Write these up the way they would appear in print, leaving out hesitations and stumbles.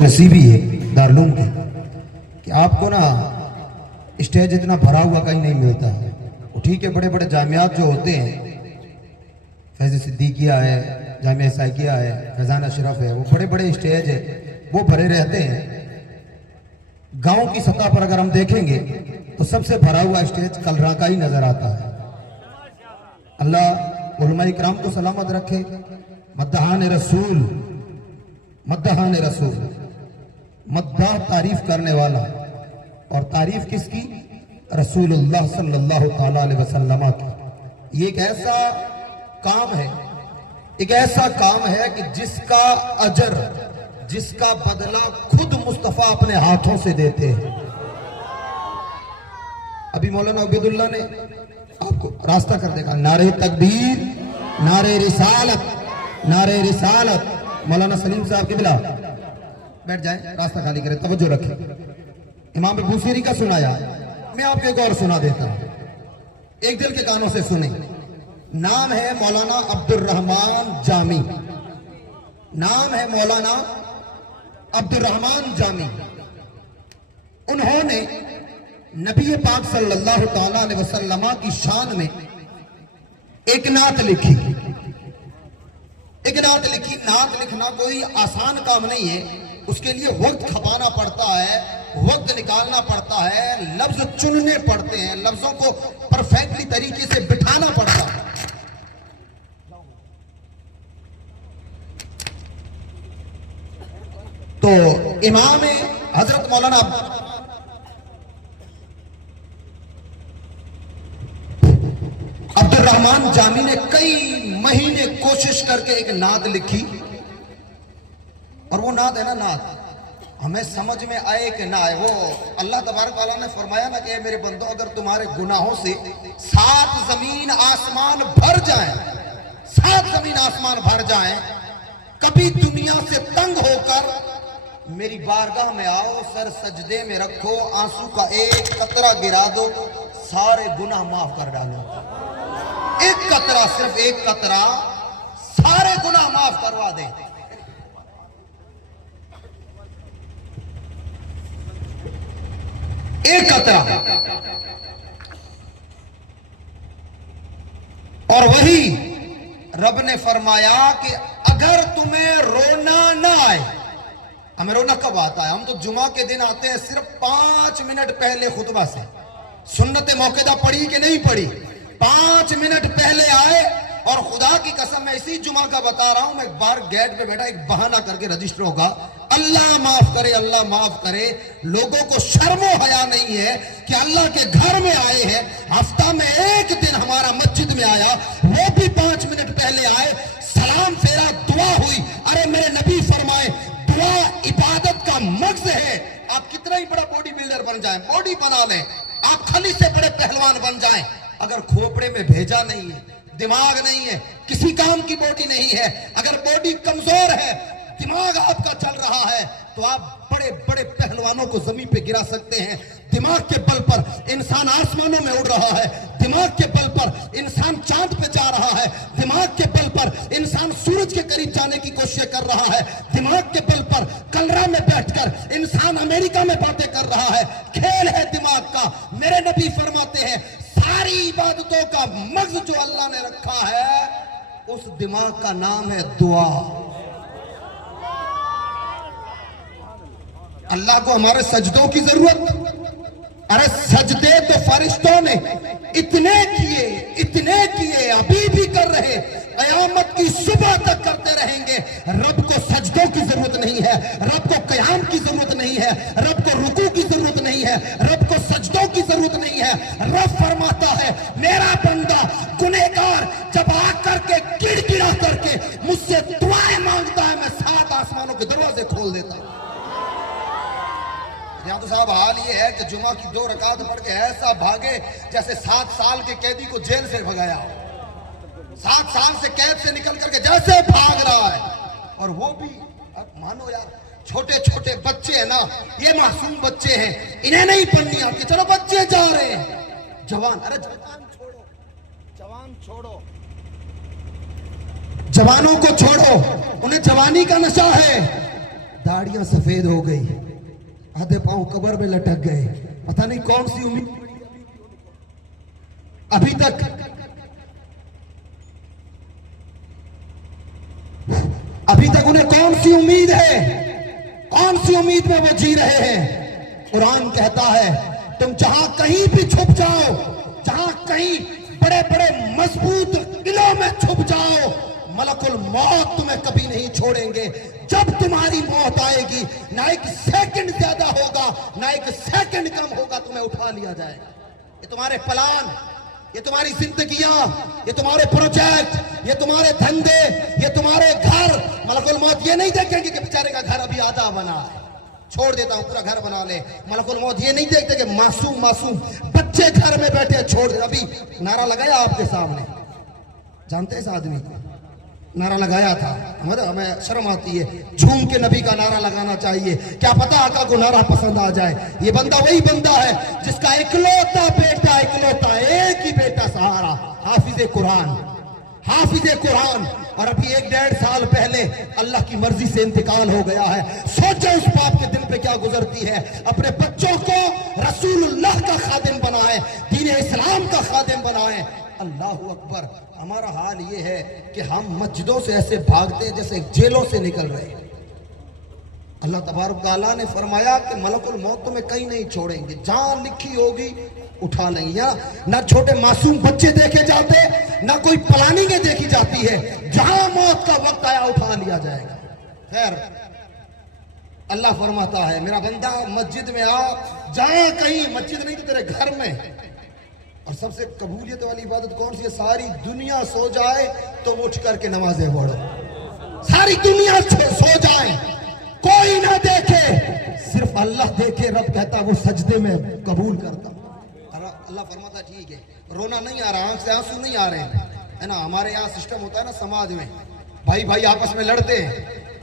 नसीबी है दारुल की कि आपको ना स्टेज इतना भरा हुआ कहीं नहीं मिलता है। वो ठीक है, बड़े बड़े जामियात जो होते हैं, फैज़ सिद्दीकिया है, जामिया साइकिया है, फैज़ान अशरफ है, वो बड़े बड़े स्टेज है, वो भरे रहते हैं। गांव की सतह पर अगर हम देखेंगे तो सबसे भरा हुआ स्टेज कलरा का ही नजर आता है। अल्लाह उलमा इकराम को सलामत रखे। मद्दाहान रसूल, मद्दाहान रसूल, मद्दाह तारीफ करने वाला, और तारीफ किसकी? रसूलुल्लाह सल्लल्लाहु ताला अलैहि वसल्लम की। ये एक ऐसा काम है, एक ऐसा काम है कि जिसका अजर, जिसका बदला खुद मुस्तफा अपने हाथों से देते हैं। अभी मौलाना उबैदुल्लाह ने आपको रास्ता कर देगा। नारे तकबीर, नारे रिसालत, नारे रिसालत। मौलाना सलीम साहब किबला बैठ जाए, रास्ता खाली करें, तवज्जो रखें। इमाम बुसीरी का सुनाया, मैं आपको एक और सुना देता हूं, एक दिल के कानों से सुने। नाम है मौलाना अब्दुल रहमान जामी, नाम है मौलाना अब्दुल रहमान जामी। उन्होंने नबी पाक सल्लल्लाहु ताला अलैहि वसल्लम की शान में एक नात लिखी, एक नात लिखी। नात लिखना कोई आसान काम नहीं है, उसके लिए वक्त खपाना पड़ता है, वक्त निकालना पड़ता है, लफ्ज चुनने पड़ते हैं, लफ्जों को परफेक्टली तरीके से बिठाना पड़ता है। तो इमाम हजरत मौलाना अब्दुल रहमान जामी ने कई महीने कोशिश करके एक नात लिखी, और वो नात है ना, नात हमें समझ में आए कि ना आए, वो अल्लाह तबारक वाला ने फरमाया ना कि मेरे बंदो, अगर तुम्हारे गुनाहों से 7 जमीन आसमान भर जाएं, 7 जमीन आसमान भर जाएं, कभी दुनिया से तंग होकर मेरी बारगाह में आओ, सर सजदे में रखो, आंसू का एक कतरा गिरा दो, सारे गुनाह माफ कर डालो। एक कतरा, सिर्फ एक कतरा, सारे गुनाह माफ करवा दे। एक कतरा। और वही रब ने फरमाया कि अगर तुम्हें रोना ना आए, हमें रोना कब आता है? हम तो जुमा के दिन आते हैं सिर्फ 5 मिनट पहले खुतबा से। सुन्नत मौकेदा पढ़ी कि नहीं पढ़ी? 5 मिनट पहले आए, और खुदा की कसम मैं इसी जुमा का बता रहा हूं, मैं एक बार गेट पे बैठा, एक बहाना करके रजिस्टर होगा, अल्लाह माफ करे, अल्लाह माफ करे। लोगों को शर्मो हया नहीं है कि अल्लाह के घर में आए हैं। हफ्ता में एक दिन हमारा मस्जिद में आया, वो भी 5 मिनट पहले आए, सलाम फेरा, दुआ हुई। अरे मेरे नबी फरमाए, दुआ इबादत का मक्स है। आप कितना ही बड़ा बॉडी बिल्डर बन जाएं, बॉडी बना लें, आप खली से बड़े पहलवान बन जाएं, अगर खोपड़े में भेजा नहीं है, दिमाग नहीं है, किसी काम की बॉडी नहीं है, अगर बॉडी कमजोर है, दिमाग आपका चल रहा है, तो आप बड़े बड़े पहलवानों को जमीन पे गिरा सकते हैं। दिमाग के बल पर इंसान आसमानों में उड़ रहा है, दिमाग के बल पर इंसान चांद पे जा रहा है, दिमाग के बल पर इंसान सूरज के करीब जाने की कोशिश कर रहा है, दिमाग के बल पर कलरा में बैठकर इंसान अमेरिका में बातें कर रहा है। खेल है दिमाग का। मेरे नबी फरमाते हैं, सारी इबादतों का मग्ज जो अल्लाह ने रखा है, उस दिमाग का नाम है दुआ। अल्लाह को हमारे सजदों की जरूरत? अरे सजदे तो फरिश्तों ने इतने किए, इतने किए, अभी भी कर रहे, कयामत की सुबह तक करते रहेंगे। रब को सजदों की जरूरत नहीं है, रब को कयाम की जरूरत नहीं है, रब को रुकू की जरूरत नहीं है, रब को सजदों की जरूरत नहीं है। रब फरमाता है, मेरा बंदा गुनहगार जब आकर के गिड़गिड़ा करके मुझसे दुआएं मांगता है, मैं 7 आसमानों के दरवाजे खोल देता हूं। यहाँ तो साहब हाल ये है कि जुमा की 2 रकात पढ़ के ऐसा भागे जैसे 7 साल के कैदी को जेल से भगाया हो। 7 साल से कैद से निकल करके जैसे भाग रहा है। और वो भी अब मानो यार, छोटे छोटे बच्चे हैं ना, ये मासूम बच्चे हैं, इन्हें नहीं पढ़नी आती, चलो बच्चे जा रहे हैं। जवान, अरे जवान छोड़ो, जवान छोड़ो, जवानों को छोड़ो, उन्हें जवानी का नशा है। दाढ़ियां सफेद हो गई, आधे पांव कब्र में लटक गए, पता नहीं कौन सी उम्मीद अभी तक उन्हें कौन सी उम्मीद है, कौन सी उम्मीद में वो जी रहे हैं। कुरान कहता है तुम जहां कहीं भी छुप जाओ, जहां कहीं बड़े बड़े मजबूत किलों में छुप जाओ, मलकुल मौत तुम्हें कभी नहीं छोड़ेंगे। जब तुम्हारी मौत आएगी, ना एक सेकंड ज्यादा होगा ना एक सेकंड कम होगा, तुम्हें उठा लिया जाएगा। ये तुम्हारे प्लान, ये तुम्हारी जिंदगियां, ये तुम्हारे प्रोजेक्ट, ये तुम्हारे धंधे, ये तुम्हारे घर, मलकुल मौत ये नहीं देखेंगे कि बेचारे का घर अभी आधा बना है, छोड़ देता हूं पूरा घर बना ले। मलकुल मौत ये नहीं देखते कि मासूम बच्चे घर में बैठे छोड़ दे। अभी नारा लगाया आपके सामने, जानते हैं इस आदमी को, नारा लगाया था, हमें शर्म आती है, झूम के नबी का नारा लगाना चाहिए, क्या पता आका को नारा पसंद आ जाए। ये बंदा वही बंदा है जिसका इकलौता बेटा, इकलौता एक ही बेटा सहारा, हाफिज कुरान, हाफिज कुरान, और अभी 1-1.5 साल पहले अल्लाह की मर्जी से इंतकाल हो गया है। सोचो उस बाप के दिल पे क्या गुजरती है, अपने बच्चों को रसूलुल्लाह का खादिम बनाए, दीन इस्लाम का खादिम बनाए। अल्लाह अकबर। हमारा हाल ये है कि हम मस्जिदों से ऐसे भागते हैं जैसे जेलों से निकल रहे हैं। अल्लाह तबारक तआला ने फरमाया कि मलकुल मौत तुम्हें कहीं नहीं छोड़ेंगे, जहां लिखी होगी उठा लेंगे। यहाँ ना छोटे मासूम बच्चे देखे जाते, ना कोई प्लानिंग देखी जाती है, जहां मौत का वक्त आया उठा लिया जाएगा। खैर अल्लाह फरमाता है मेरा बंदा मस्जिद में आ, जहां कहीं, मस्जिद नहीं तो तेरे घर में। और सबसे कबूलियत वाली इबादत कौन सी है, सारी दुनिया सो जाए तो उठ करके नमाजें पढ़ो, सारी दुनिया सो जाए, कोई ना देखे, सिर्फ अल्लाह देखे। रब कहता वो सजदे में कबूल करता। अल्लाह फरमाता ठीक है, रोना नहीं आ रहा, आंख से आंसू नहीं आ रहे हैं, है ना। हमारे यहाँ सिस्टम होता है ना समाज में, भाई भाई आपस में लड़ते हैं,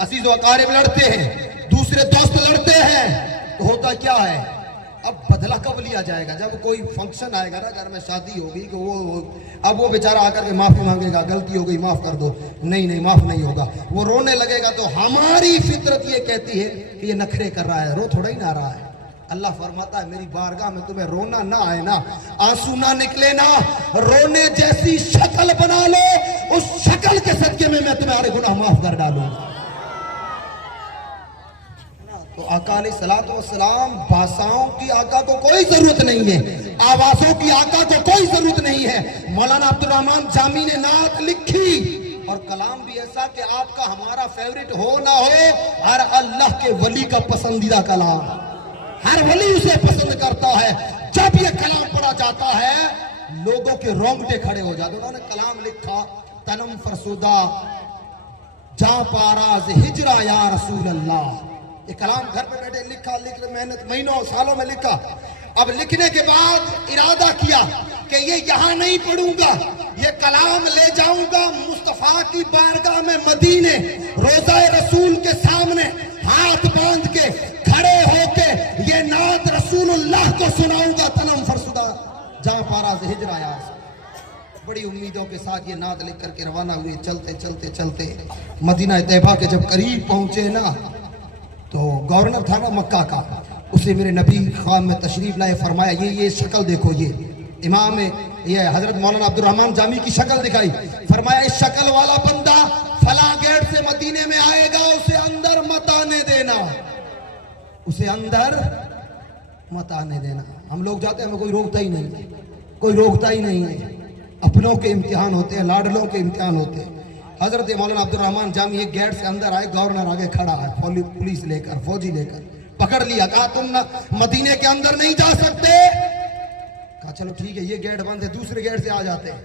अजीज व अकारिब लड़ते हैं, दूसरे दोस्त लड़ते हैं, तो होता क्या है, अब बदला कब लिया जाएगा, जब कोई फंक्शन आएगा ना, घर में शादी होगी, कि वो अब वो बेचारा आकर के माफी मांगेगा, गलती हो गई माफ कर दो, नहीं माफ नहीं होगा, वो रोने लगेगा। तो हमारी फितरत ये कहती है कि ये नखरे कर रहा है, रो थोड़ा ही ना रहा है। अल्लाह फरमाता है मेरी बारगाह में तुम्हें रोना ना आए ना, आंसू ना निकले ना, रोने जैसी शक्ल बना लो, उस शक्ल के सदके में मैं तुम्हारे गुनाह माफ कर डालूंगा। तो आका अलैहिस्सलातु वस्सलाम, भाषाओं की आका को कोई जरूरत नहीं है, आवाजों की आका को कोई जरूरत नहीं है। मौलाना अब्दुल रहमान जामी ने नात लिखी, और कलाम भी ऐसा कि आपका हमारा फेवरेट हो ना हो, हर अल्लाह के वली का पसंदीदा कलाम, हर वली उसे पसंद करता है। जब ये कलाम पढ़ा जाता है लोगों के रोंगटे खड़े हो जाते। उन्होंने कलाम लिखा, तनम फरसुदा जा पाराज हिजरा या रसूल अल्लाह। ये कलाम घर पे बैठे लिखा, मेहनत महीनों सालों में लिखा। अब लिखने के बाद इरादा किया कि ये यहाँ नहीं पढ़ूंगा, ये कलाम ले जाऊंगा मुस्तफा की बारगाह में मदीने, रोजा रसूल के सामने हाथ बांध के खड़े होके ये नात रसूलुल्लाह को सुनाऊंगा, तनम फरसुदा जहां पारा से हिजरा यार। बड़ी उम्मीदों के साथ ये नात लिख करके रवाना हुए। चलते चलते चलते मदीना तैयबा के जब करीब पहुंचे ना, तो गवर्नर था ना मक्का का, उसे मेरे नबी खाम में तशरीफ लाए, फरमाया ये शक्ल देखो, ये इमाम ये हजरत मौलाना अब्दुल रहमान जामी की शक्ल दिखाई, फरमाया इस शक्ल वाला बंदा फला गेट से मदीने में आएगा, उसे अंदर मत आने देना, उसे अंदर मत आने देना। हम लोग जाते हैं, हमें कोई रोकता ही नहीं, कोई रोकता ही नहीं है। अपनों के इम्तिहान होते हैं, लाडलों के इम्तिहान होते हैं। हजरत मौलाना अब्दुल रहमान जामी एक गेट से अंदर आए, गवर्नर आगे खड़ा है, पुलिस लेकर, फौजी लेकर, पकड़ लिया, कहा तुम ना मदीने के अंदर नहीं जा सकते। कहा चलो ठीक है, ये गेट बंद है, दूसरे गेट से आ जाते हैं।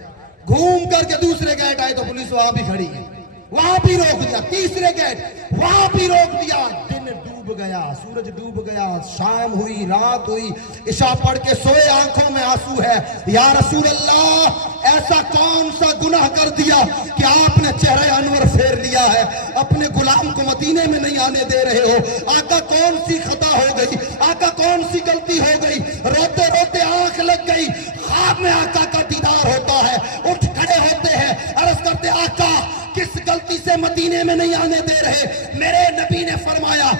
घूम करके दूसरे गेट आए तो पुलिस वहां भी खड़ी है, वहां भी रोक दिया। तीसरे गेट वहां भी रोक दिया। दिन डूब गया, सूरज डूब गया, शाम हुई, रात हुई, इशा पढ़ के सोए, आंखों में आंसू है। या रसूल अल्लाह, ऐसा कौन सा गुनाह कर दिया कि आपने चेहरे अनवर फेर लिया है, अपने गुलाम को मदीने में नहीं आने दे रहे हो। आका कौन सी खता हो गई, आका कौन सी गलती हो गई। रोते रोते आंख लग गई, ख्वाब में आका का दीदार होता है, उठ खड़े होते हैं, अर्ज करते आका किस गलती से मदीने में नहीं आने दे रहे। मेरे नबी ने फरमाया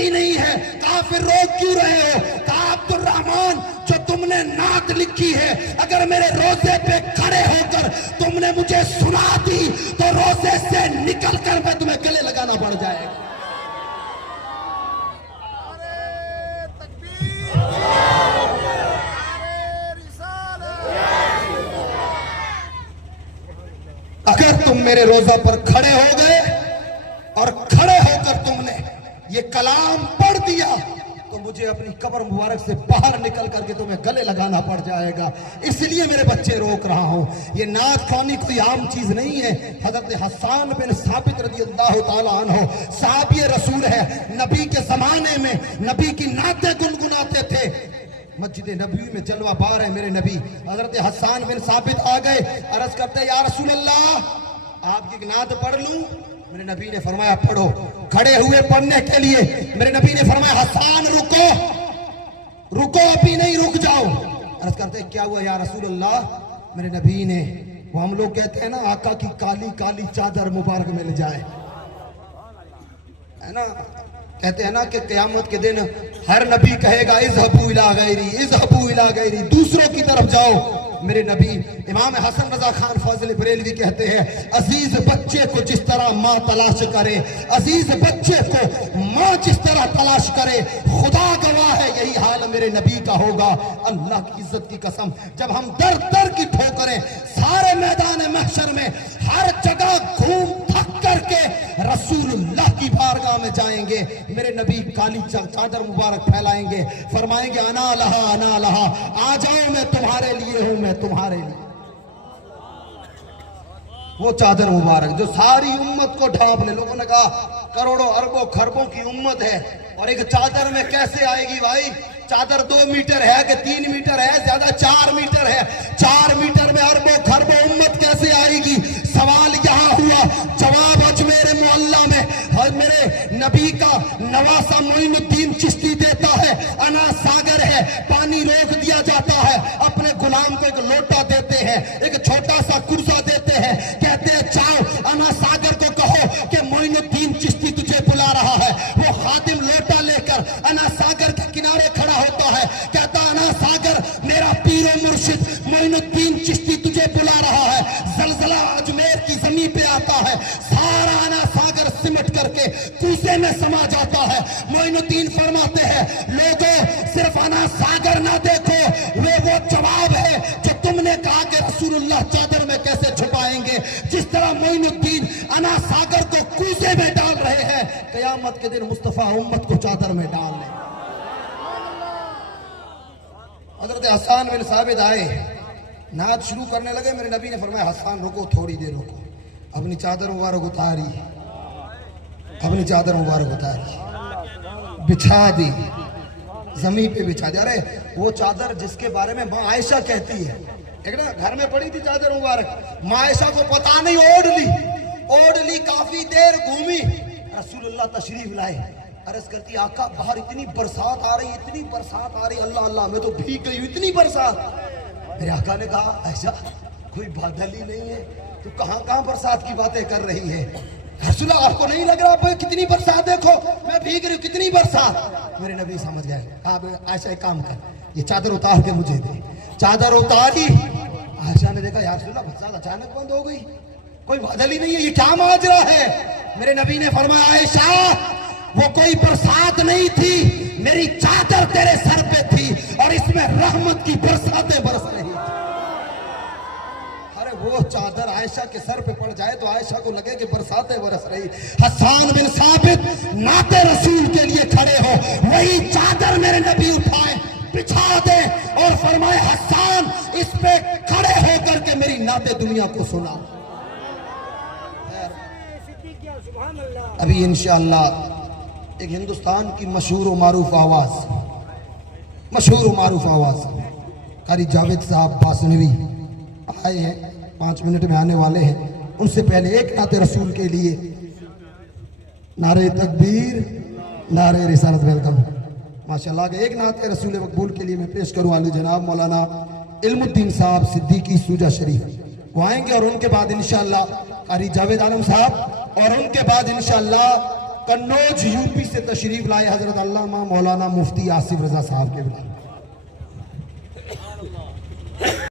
गलती नहीं है। कहा फिर रोक क्यों रहे हो? कहा अब्दुल रहमान, जो तुमने नात लिखी है, अगर मेरे रोजे पे खड़े होकर तुमने मुझे सुना दी तो रोजे से निकल कर मैं तुम्हें गले लगाना पड़ जाएगा। अगर तुम मेरे रोजा पर खड़े हो गए और खड़े होकर तुमने ये कलाम पढ़ दिया तो मुझे अपनी कब्र मुबारक से बाहर निकल करके तुम्हें गले लगाना पड़ जाएगा। इसलिए मेरे बच्चे रोक रहा हूं। ये नात ख्वानी कोई आम चीज नहीं है। हजरत हसन बिन साबित रज़ियल्लाहु ताला अन्हु साहबी रसूल है। नबी के जमाने में नबी की नातें गुनगुनाते थे। मस्जिद नबी में जलवा बार है मेरे नबी। हजरत हसन बिन साबित आ गए, अर्ज करते या रसूल अल्लाह, आपकी नात पढ़ लूं? मेरे नबी ने फरमाया पढ़ो। खड़े हुए पढ़ने के लिए मेरे नबी ने फरमाया हसन रुको, रुको अभी नहीं, रुक जाओ। अर्ज करते क्या हुआ या रसूल अल्लाह? मेरे नबी ने, वो हम लोग कहते हैं ना, आका की काली काली चादर मुबारक मिल जाए, है ना। कहते हैं ना कि क़यामत के दिन हर नबी कहेगा इज़हबू इला गैरी, इज़हबू इला गैरी, दूसरों की तरफ जाओ। मेरे नबी इमाम हसन रजा खान फाजिल बरेलवी कहते हैं, अजीज बच्चे को जिस तरह माँ तलाश करे, अजीज बच्चे को माँ जिस तरह तलाश करे, खुदा गवाह है यही हाल मेरे नबी का होगा। अल्लाह की इज्जत की कसम, जब हम दर दर की ठोकरें सारे मैदान महशर में हर जगह घूम थक करके रसूलुल्लाह की बारगाह में जाएंगे, मेरे नबी काली चादर मुबारक फैलाएंगे, फरमाएंगे अना लहा, अना लहा, आ जाओ मैं तुम्हारे लिए हूं, मैं तुम्हारे लिए। वो चादर मुबारक जो सारी उम्मत को ढांप ले। लोगों ने कहा करोड़ों अरबों खरबों की उम्मत है और एक चादर में कैसे आएगी भाई? चादर 2 मीटर है कि 3 मीटर है, ज्यादा 4 मीटर है। 4 मीटर में अरबों खरबों उम्मत कैसे आएगी? सवाल यहां हुआ, जवाब आज मेरे मोहल्ला में मेरे नबी का नवासा मोइनुद्दीन चिश्ती देता है। अना सागर है, पानी रोक दिया जाता है, अपने गुलाम को एक लोटा देते हैं, एक छोटा सा कुर्सा देते हैं, कहते हैं जाओ अना सागर को कहो कि मोइनुद्दीन चिश्ती तुझे बुला रहा है। वो खादिम लोटा लेकर अना सागर के किनारे खड़ा होता है, कहता अना सागर, मेरा पीरो मुर्शिद मोइनुद्दीन चिश्ती तुझे बुला रहा है। जलजला अजमेर की जमीन पे आता है, सारा अना सागर सिमट करके कूसे में समा जाता है। मोइनुद्दीन फरमाते हैं लोगों सिर्फ अना सागर ना देखो, वो जवाब है जो तुमने कहा कि रसूलुल्लाह चादर में कैसे छुपाएंगे। जिस तरह मोइनुद्दीन अना सागर को कूसे में डाल रहे हैं, कयामत के दिन मुस्तफा उम्मत को चादर में डाल ले। हजरत हसन बिन साबित आए, नात शुरू करने लगे। मेरे नबी ने फरमाया हसन रुको, थोड़ी देर रुको। अपनी चादर मुबारक उतारी, अपनी चादर मुबारक उतारी, बिछा दी, जमीन पे बिछा दी। अरे वो चादर जिसके बारे में माँ आयशा कहती है, एक ना घर में पड़ी थी चादर मुबारक, माँ आयशा को पता नहीं, ओढ़ ली, काफी देर घूमी, रसूलुल्लाह तशरीफ लाए। अर्ज करती आका बाहर इतनी बरसात आ रही, इतनी बरसात आ रही, अल्लाह अल्लाह मैं तो भीग गई हूँ, इतनी बरसात। मेरे आका ने कहा ऐसा कोई बादल ही नहीं है, तो कहाँ बरसात की बातें कर रही है? रसूलुल्लाह आपको नहीं लग रहा भाई कितनी बरसात, देखो मैं भीग रही हूँ, कितनी बरसात। मेरे नबी समझ गए, कहा ऐसा एक काम कर, ये चादर उतार के मुझे दे। चादर उतारी, आयशा ने देखा यार रसूलुल्लाह बरसात अचानक बंद हो गई, कोई बादल ही नहीं है, ये क्या माजरा है? मेरे नबी ने फरमाया आयशा वो कोई बरसात नहीं थी, मेरी चादर तेरे सर पे थी और इसमें रहमत की बरसातें बरस रही थी। अरे वो चादर आयशा के सर पे पड़ जाए तो आयशा को लगे कि बरसातें बरस रही। हसन बिन साबित नाते रसूल के लिए खड़े हो, वही चादर मेरे नबी उठाए, बिछा दे और फरमाए हसन इस पे खड़े होकर के मेरी नाते दुनिया को सुना। अभी इंशाअल्लाह एक हिंदुस्तान की मशहूर व मारूफ आवाज कारी जावेद साहब बासनवी आए हैं, 5 मिनट में आने वाले हैं। उनसे पहले एक नाते रसूल के लिए नारे तकबीर, नारे रिसालत, वेलकम माशाल्लाह के एक नाते रसूल मकबूल के लिए मैं पेश करूँ आलू जनाब मौलाना इल्मुद्दीन साहब सिद्दीकी सूजा शरीफ, वो आएंगे और उनके बाद इंशाअल्लाह कारी जावेद आलम साहब और उनके बाद इंशाअल्लाह कन्नौज यूपी से तशरीफ लाए हजरत अल्लामा मौलाना मुफ्ती आसिफ रजा साहब के बिना।